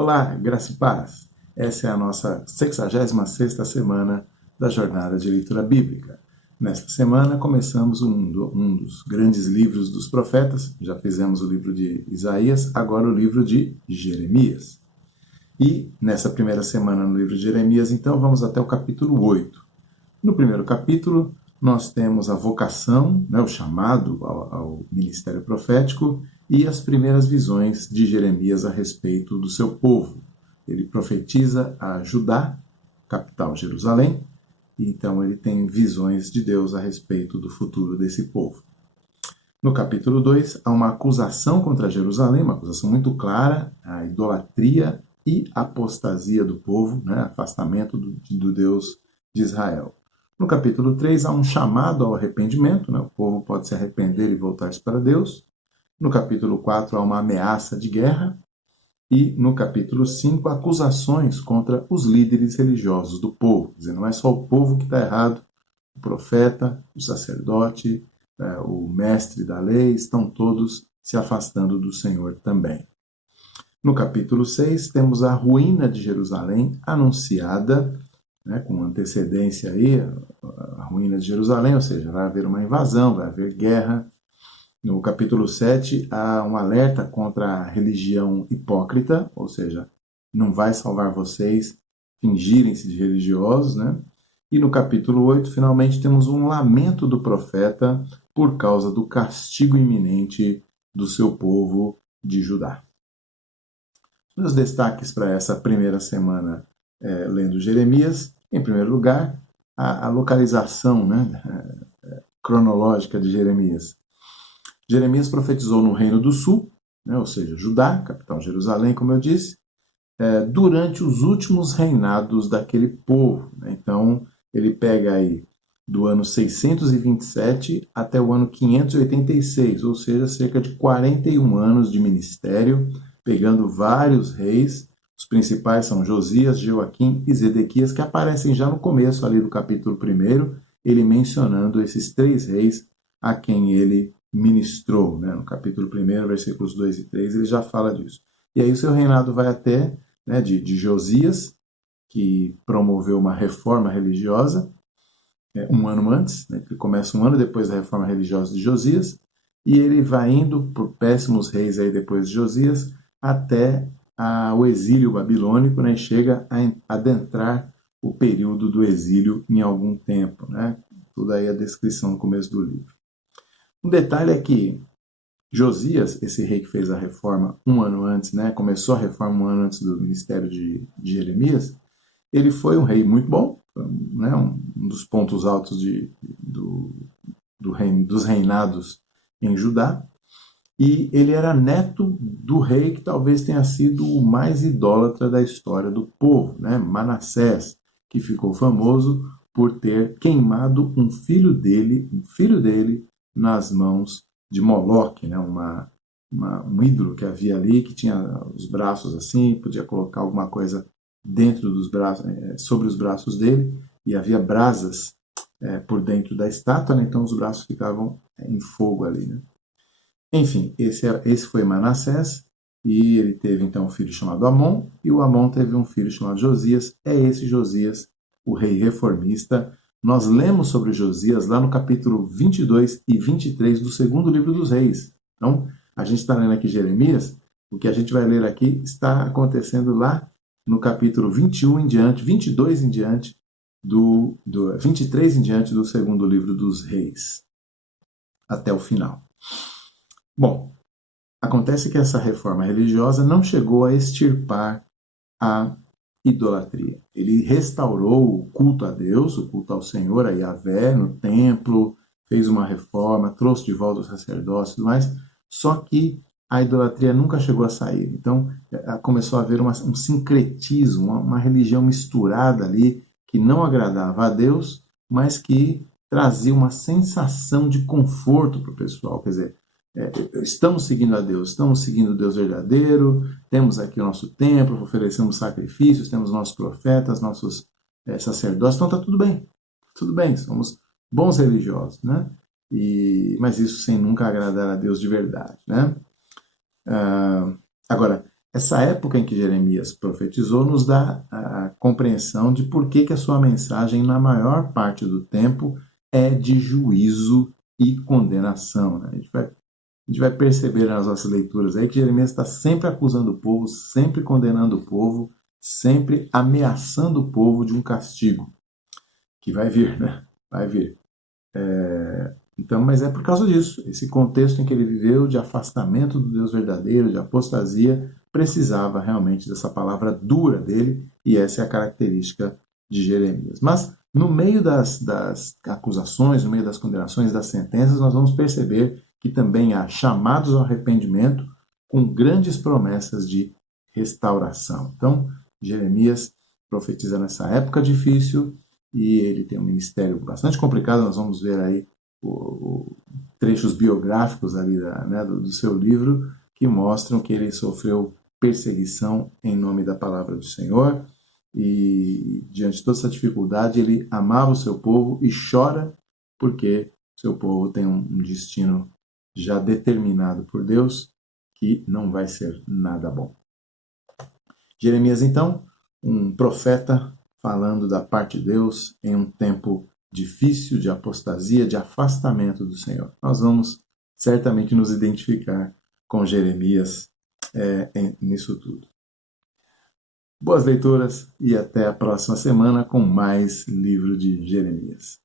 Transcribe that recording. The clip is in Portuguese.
Olá, graça e paz. Essa é a nossa 66ª semana da jornada de leitura bíblica. Nesta semana começamos um dos grandes livros dos profetas. Já fizemos o livro de Isaías, agora o livro de Jeremias. E nessa primeira semana no livro de Jeremias, então, vamos até o capítulo 8. No primeiro capítulo, nós temos a vocação, o chamado ao ministério profético e as primeiras visões de Jeremias a respeito do seu povo. Ele profetiza a Judá, capital Jerusalém, e então ele tem visões de Deus a respeito do futuro desse povo. No capítulo 2, há uma acusação contra Jerusalém, uma acusação muito clara, a idolatria e apostasia do povo, afastamento do Deus de Israel. No capítulo 3, há um chamado ao arrependimento, o povo pode se arrepender e voltar-se para Deus. No capítulo 4, há uma ameaça de guerra. E no capítulo 5, acusações contra os líderes religiosos do povo. Quer dizer, não é só o povo que está errado, o profeta, o sacerdote, o mestre da lei, estão todos se afastando do Senhor também. No capítulo 6, temos a ruína de Jerusalém anunciada, com antecedência aí, a ruína de Jerusalém, ou seja, vai haver uma invasão, vai haver guerra. No capítulo 7, há um alerta contra a religião hipócrita, ou seja, não vai salvar vocês fingirem-se de religiosos, E no capítulo 8, finalmente, temos um lamento do profeta por causa do castigo iminente do seu povo de Judá. Meus destaques para essa primeira semana lendo Jeremias, em primeiro lugar, a localização cronológica de Jeremias. Jeremias profetizou no Reino do Sul, ou seja, Judá, capital Jerusalém, como eu disse, durante os últimos reinados daquele povo. Então, ele pega aí do ano 627 até o ano 586, ou seja, cerca de 41 anos de ministério, pegando vários reis. Os principais são Josias, Joaquim e Zedequias, que aparecem já no começo ali do capítulo 1, ele mencionando esses 3 reis a quem ele ministrou. No capítulo 1, versículos 2 e 3, ele já fala disso. E aí o seu reinado vai até de Josias, que promoveu uma reforma religiosa, um ano antes, ele começa um ano depois da reforma religiosa de Josias, e ele vai indo por péssimos reis aí depois de Josias, até o exílio babilônico, e chega a adentrar o período do exílio em algum tempo. Tudo aí a descrição no começo do livro. Um detalhe é que Josias, esse rei que fez a reforma um ano antes, começou a reforma um ano antes do ministério de Jeremias, ele foi um rei muito bom, um dos pontos altos dos reinados em Judá, e ele era neto do rei que talvez tenha sido o mais idólatra da história do povo, Manassés, que ficou famoso por ter queimado um filho dele nas mãos de Moloque, um ídolo que havia ali, que tinha os braços assim, podia colocar alguma coisa dentro dos braços, sobre os braços dele, e havia brasas por dentro da estátua, então os braços ficavam em fogo ali. Enfim, esse foi Manassés, e ele teve então um filho chamado Amon, e o Amon teve um filho chamado Josias. É esse Josias, o rei reformista. Nós lemos sobre Josias lá no capítulo 22 e 23 do segundo livro dos reis. Então, a gente está lendo aqui Jeremias, o que a gente vai ler aqui está acontecendo lá no capítulo 21 em diante, 22 em diante, 23 em diante do segundo livro dos reis, até o final. Bom, acontece que essa reforma religiosa não chegou a extirpar a idolatria. Ele restaurou o culto a Deus, o culto ao Senhor, a Yahvé, no templo, fez uma reforma, trouxe de volta o sacerdócio e tudo mais, só que a idolatria nunca chegou a sair. Então, começou a haver um sincretismo, uma religião misturada ali, que não agradava a Deus, mas que trazia uma sensação de conforto para o pessoal. Quer dizer, estamos seguindo a Deus, estamos seguindo o Deus verdadeiro, temos aqui o nosso templo, oferecemos sacrifícios, temos nossos profetas, nossos sacerdotes, então está tudo bem, somos bons religiosos, mas isso sem nunca agradar a Deus de verdade, Agora, Essa época em que Jeremias profetizou nos dá a compreensão de por que a sua mensagem, na maior parte do tempo, é de juízo e condenação. Né? A gente vai perceber nas nossas leituras aí que Jeremias está sempre acusando o povo, sempre condenando o povo, sempre ameaçando o povo de um castigo que vai vir, né? Vai vir. Então, mas é por causa disso. Esse contexto em que ele viveu de afastamento do Deus verdadeiro, de apostasia, precisava realmente dessa palavra dura dele, e essa é a característica de Jeremias. Mas, no meio das acusações, no meio das condenações, das sentenças, nós vamos perceber que também há chamados ao arrependimento com grandes promessas de restauração. Então, Jeremias profetiza nessa época difícil e ele tem um ministério bastante complicado. Nós vamos ver aí trechos biográficos ali do seu livro que mostram que ele sofreu perseguição em nome da palavra do Senhor e diante de toda essa dificuldade ele amava o seu povo e chora porque seu povo tem um destino já determinado por Deus que não vai ser nada bom. Jeremias, então, um profeta falando da parte de Deus em um tempo difícil de apostasia, de afastamento do Senhor. Nós vamos certamente nos identificar com Jeremias nisso tudo. Boas leituras e até a próxima semana com mais livro de Jeremias.